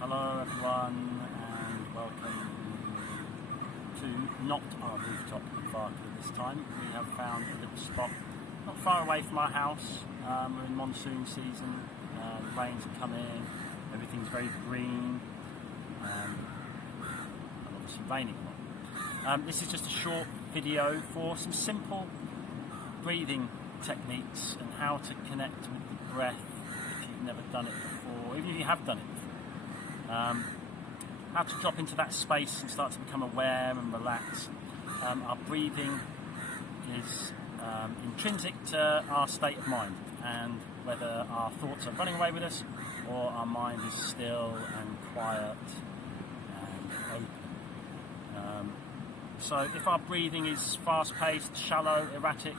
Hello everyone and welcome to not our rooftop Varkla this time. We have found a little spot not far away from our house. We're in monsoon season, the rains have come in, everything's very green and obviously raining a lot. This is just a short video for some simple breathing techniques and how to connect with the breath if you've never done it before, even if you have done it before. How to drop into that space and start to become aware and relax. Our breathing is intrinsic to our state of mind, and whether our thoughts are running away with us or our mind is still and quiet and open. So if our breathing is fast-paced, shallow, erratic,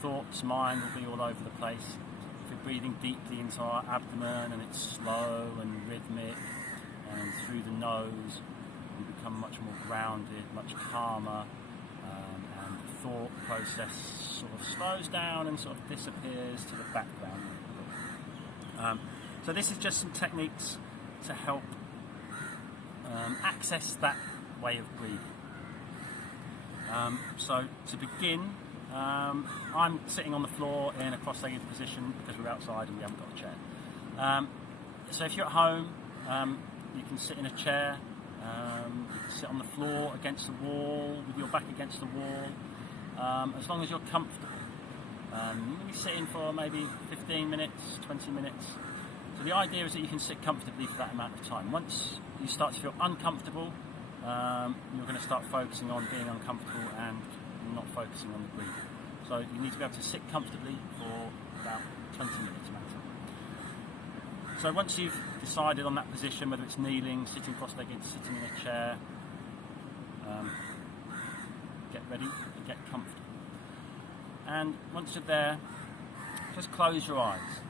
thoughts, mind will be all over the place. If we're breathing deeply into our abdomen and it's slow and rhythmic and through the nose, we become much more grounded, much calmer, and the thought process sort of slows down and sort of disappears to the background. So this is just some techniques to help access that way of breathing. So to begin, I'm sitting on the floor in a cross-legged position because we're outside and we haven't got a chair. So if you're at home, you can sit in a chair, you can sit on the floor against the wall, with your back against the wall, as long as you're comfortable. You can be sitting for maybe 15 minutes, 20 minutes. So the idea is that you can sit comfortably for that amount of time. Once you start to feel uncomfortable, you're going to start focusing on being uncomfortable and not focusing on the breathing. So you need to be able to sit comfortably for about 20 minutes maximum. So once you've decided on that position, whether it's kneeling, sitting cross-legged, sitting in a chair, get ready and get comfortable. And once you're there, just close your eyes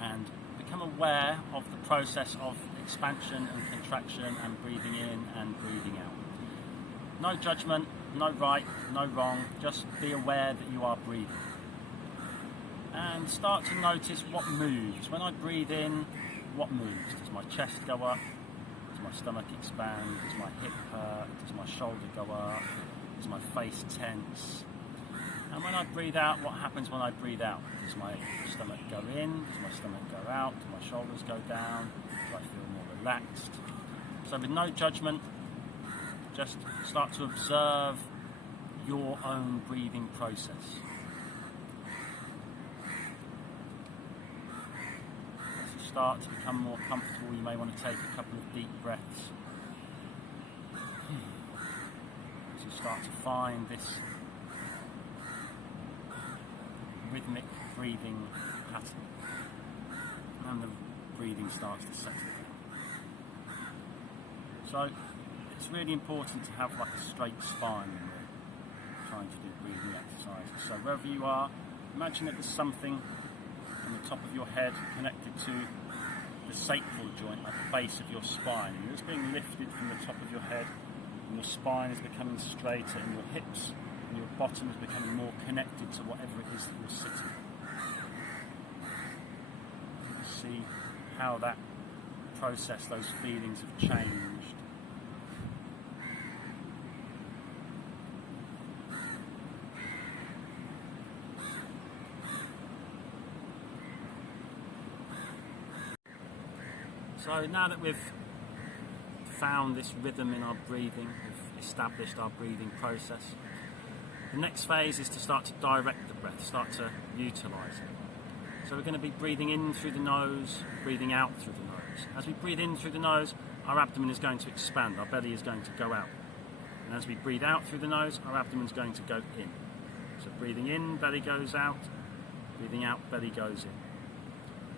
and become aware of the process of expansion and contraction and breathing in and breathing out. No judgment, no right, no wrong, just be aware that you are breathing. And start to notice what moves. When I breathe in, what moves? Does my chest go up? Does my stomach expand? Does my hip hurt? Does my shoulder go up? Does my face tense? And when I breathe out, what happens when I breathe out? Does my stomach go in? Does my stomach go out? Do my shoulders go down? Do I feel more relaxed? So with no judgment, just start to observe your own breathing process. As you start to become more comfortable, you may want to take a couple of deep breaths. As you start to find this rhythmic breathing pattern, and the breathing starts to settle down. So it's really important to have like a straight spine when we're trying to do breathing exercises. So wherever you are, imagine that there's something on the top of your head connected to the sacral joint at the base of your spine. And it's being lifted from the top of your head, and your spine is becoming straighter, and your hips and your bottom is becoming more connected to whatever it is that you're sitting. You can see how that process, those feelings have changed. So now that we've found this rhythm in our breathing, we've established our breathing process, the next phase is to start to direct the breath, start to utilise it. So we're going to be breathing in through the nose, breathing out through the nose. As we breathe in through the nose, our abdomen is going to expand, our belly is going to go out. And as we breathe out through the nose, our abdomen is going to go in. So breathing in, belly goes out, breathing out, belly goes in.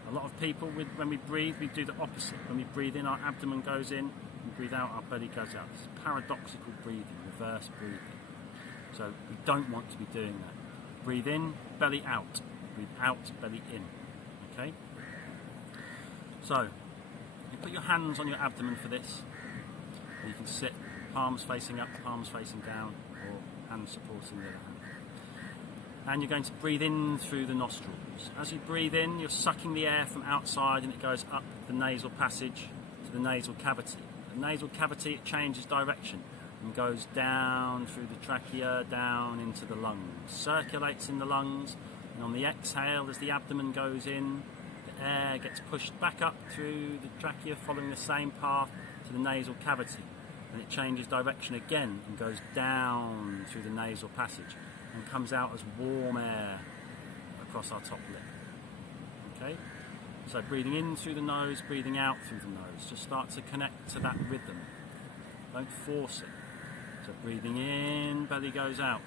A lot of people, when we breathe, we do the opposite. When we breathe in, our abdomen goes in, and breathe out, our belly goes out. This is paradoxical breathing, reverse breathing. So we don't want to be doing that. Breathe in, belly out. Breathe out, belly in. Okay? So, you put your hands on your abdomen for this. And you can sit palms facing up, palms facing down, or hands supporting the other hand. and you're going to breathe in through the nostrils. As you breathe in, you're sucking the air from outside and it goes up the nasal passage to the nasal cavity. The nasal cavity, it changes direction and goes down through the trachea, down into the lungs, circulates in the lungs, and on the exhale, as the abdomen goes in, the air gets pushed back up through the trachea, following the same path to the nasal cavity, and it changes direction again and goes down through the nasal passage and comes out as warm air across our top lip. Okay? So breathing in through the nose, breathing out through the nose. Just start to connect to that rhythm. Don't force it. So breathing in, belly goes out.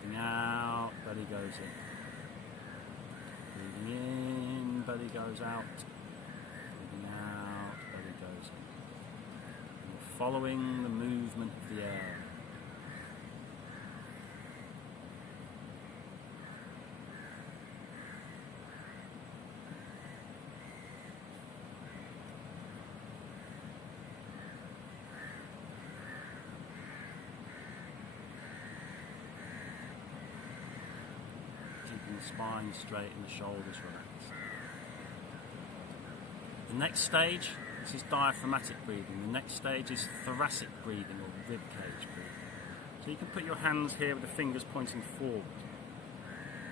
Breathing out, belly goes in. Breathing in, belly goes out. Breathing out, belly goes in. And you're following the movement of the air. Keeping the spine straight and the shoulders relaxed. The next stage, this is diaphragmatic breathing. The next stage is thoracic breathing or rib cage breathing. So you can put your hands here with the fingers pointing forward.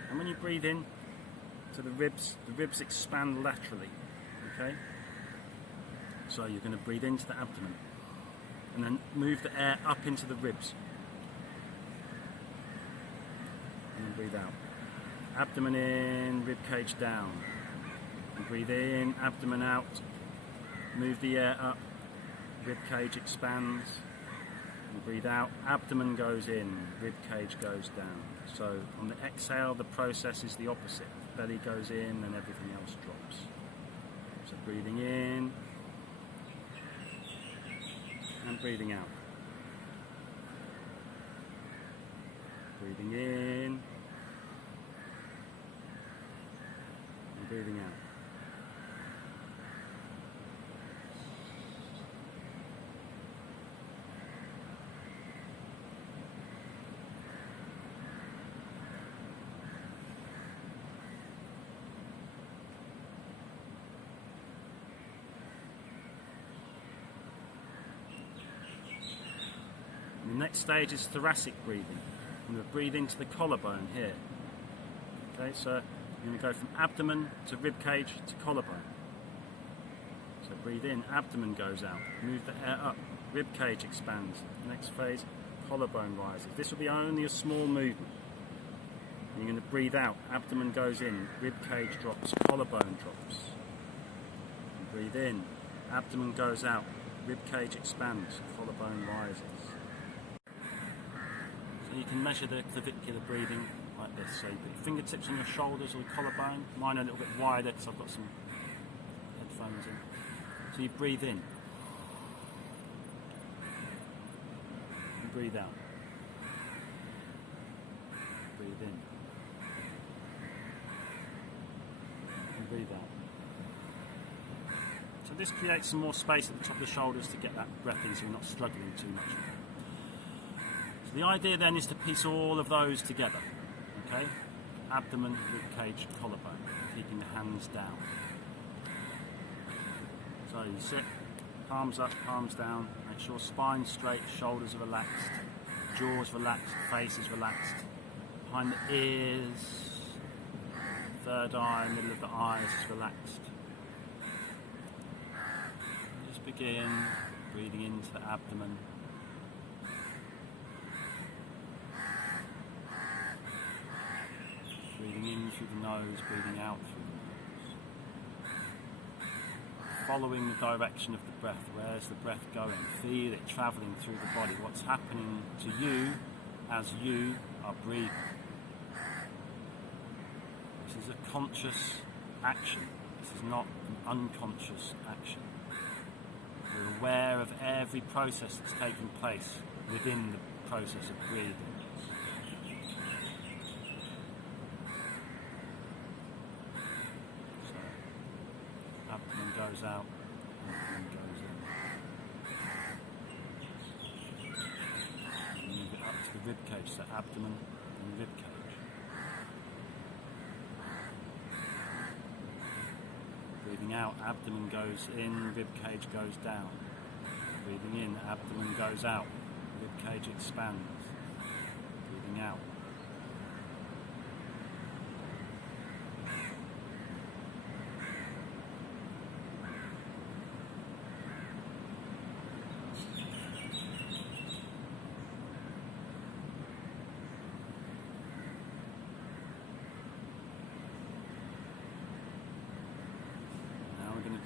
And when you breathe in to the ribs expand laterally. Okay? So you're going to breathe into the abdomen and then move the air up into the ribs. And then breathe out. Abdomen in, rib cage down. And breathe in, abdomen out. Move the air up, rib cage expands. And breathe out, abdomen goes in, rib cage goes down. So on the exhale, the process is the opposite. Belly goes in and everything else drops. So breathing in and breathing out. Breathing in and breathing out. The next stage is thoracic breathing. I'm going to breathe into the collarbone here. Okay, so you're going to go from abdomen to rib cage to collarbone. So breathe in, abdomen goes out. Move the air up, rib cage expands. Next phase, collarbone rises. This will be only a small movement. And you're going to breathe out, abdomen goes in, rib cage drops, collarbone drops. And breathe in, abdomen goes out, rib cage expands, collarbone rises. So you can measure the clavicular breathing like this. So you put your fingertips on your shoulders or the collarbone. Mine are a little bit wider because I've got some headphones in. So you breathe in. And breathe out. Breathe in. And breathe out. So this creates some more space at the top of the shoulders to get that breath in so you're not struggling too much. So the idea then is to piece all of those together, okay? Abdomen, rib cage, collarbone, keeping the hands down. So you sit, palms up, palms down, make sure spine's straight, shoulders are relaxed, jaws relaxed, face is relaxed, behind the ears, third eye, middle of the eyes is relaxed. Just begin breathing into the abdomen. Breathing in through the nose, breathing out through the nose. Following the direction of the breath. Where's the breath going? Feel it travelling through the body. What's happening to you as you are breathing. This is a conscious action. This is not an unconscious action. We're aware of every process that's taking place within the process of breathing. Abdomen goes out, abdomen goes in. And move it up to the rib cage, so abdomen and rib cage. Breathing out, abdomen goes in, rib cage goes down. Breathing in, abdomen goes out, rib cage expands. Breathing out.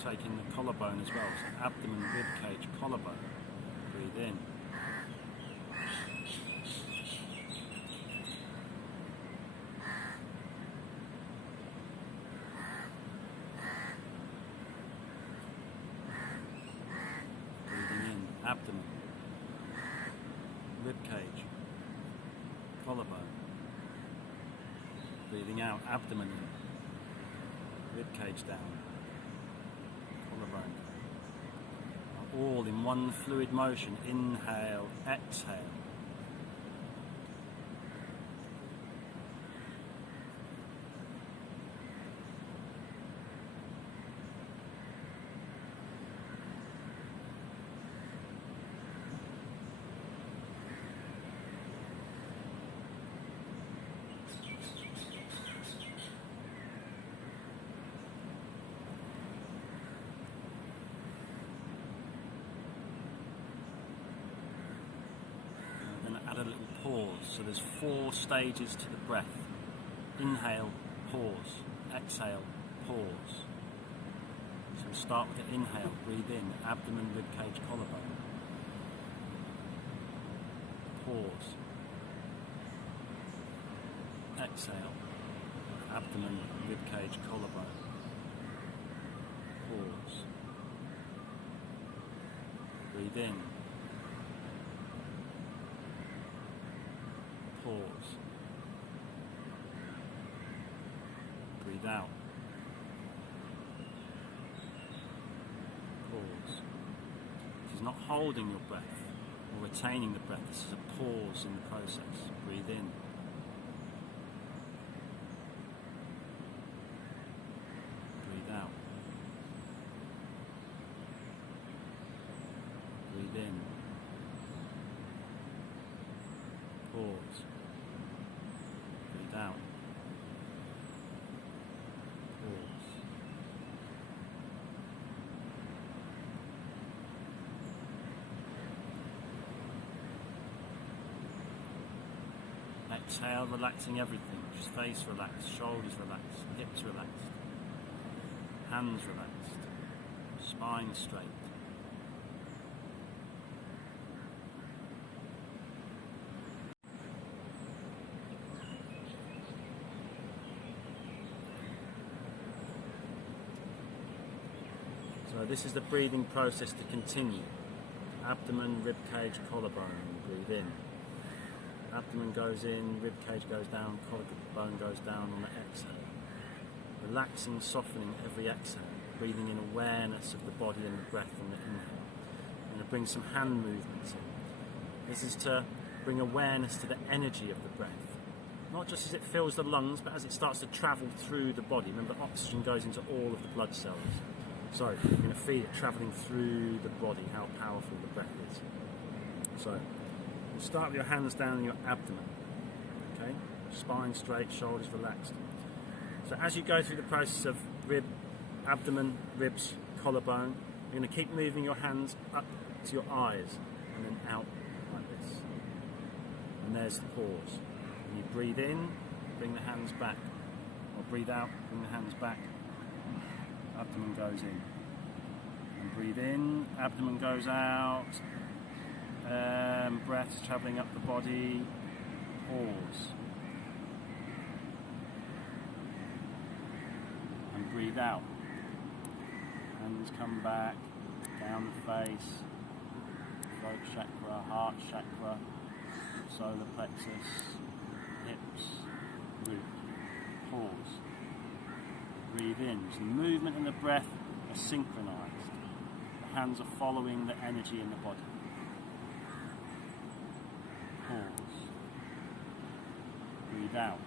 Take in the collarbone as well, so abdomen, rib cage, collarbone. Breathe in. Breathing in, abdomen, rib cage, collarbone. Breathing out, abdomen in, rib cage down. Collarbone. All in one fluid motion. Inhale, exhale. Add a little pause. So there's 4 stages to the breath. Inhale, pause. Exhale, pause. So we start with the inhale. Breathe in, abdomen, rib cage, collarbone. Pause. Exhale, abdomen, rib cage, collarbone. Pause. Breathe in. Pause. Breathe out. Pause. This is not holding your breath or retaining the breath. This is a pause in the process. Breathe in. Breathe out. Breathe in. Pause. Breathe out. Pause. Exhale, relaxing everything. Just face relaxed, shoulders relaxed, hips relaxed, hands relaxed, spine straight. So this is the breathing process to continue. Abdomen, rib cage, collarbone. Breathe in. Abdomen goes in, rib cage goes down, collarbone goes down on the exhale. Relaxing, softening every exhale. Breathing in awareness of the body and the breath on the inhale. I'm going to bring some hand movements in. This is to bring awareness to the energy of the breath. Not just as it fills the lungs, but as it starts to travel through the body. Remember, oxygen goes into all of the blood cells. So you're going to feel it travelling through the body, how powerful the breath is. So you start with your hands down in your abdomen. Okay? Spine straight, shoulders relaxed. So as you go through the process of abdomen, ribs, collarbone, you're going to keep moving your hands up to your eyes and then out like this. And there's the pause. When you breathe in, bring the hands back. Or breathe out, bring the hands back. Abdomen goes in. And breathe in, abdomen goes out. Breaths travelling up the body. Pause. And breathe out. Hands come back, down the face. Throat chakra, heart chakra, solar plexus, hips, root. Pause. Breathe in. So the movement and the breath are synchronized. The hands are following the energy in the body. Pause. Breathe out.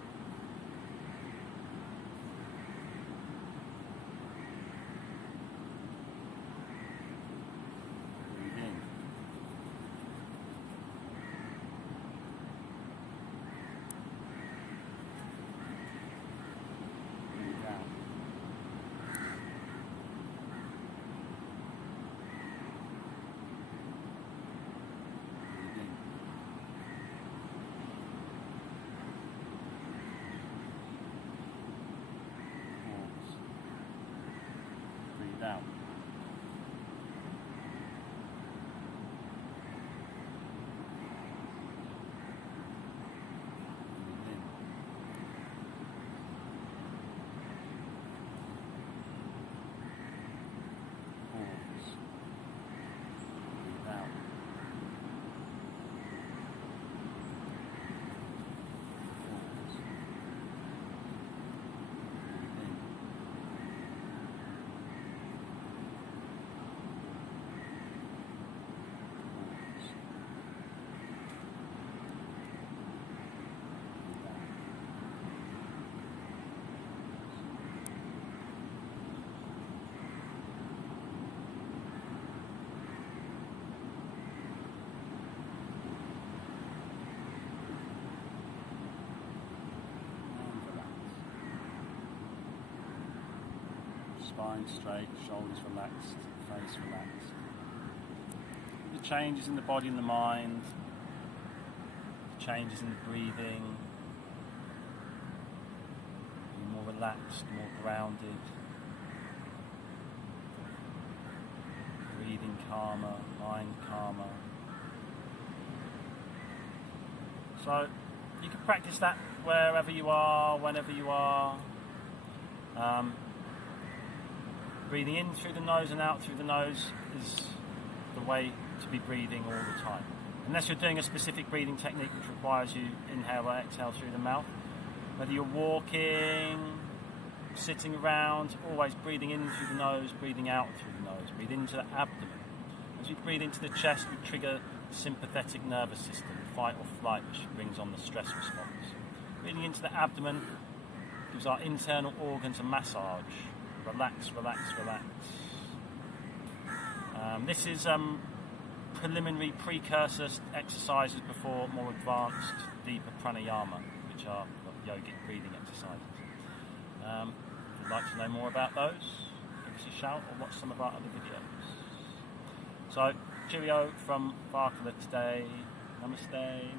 Breathe out. Breathe in. Pause. Breathe out. Pause. Breathe in. Pause. Breathe out. And relax. Spine straight, shoulders relaxed, face relaxed. The changes in the body and the mind, the changes in the breathing, you're more relaxed, more grounded, breathing calmer, mind calmer. So you can practice that wherever you are, whenever you are. Breathing in through the nose and out through the nose is the way to be breathing all the time. Unless you're doing a specific breathing technique which requires you inhale or exhale through the mouth. Whether you're walking, sitting around, always breathing in through the nose, breathing out through the nose. Breathe into the abdomen. As you breathe into the chest, we trigger the sympathetic nervous system, fight or flight, which brings on the stress response. Breathing into the abdomen gives our internal organs a massage. Relax, relax, relax. This is preliminary precursor exercises before more advanced, deeper pranayama, which are yogic breathing exercises. If you'd like to know more about those, give us a shout or watch some of our other videos. So, cheerio from Farkula today. Namaste.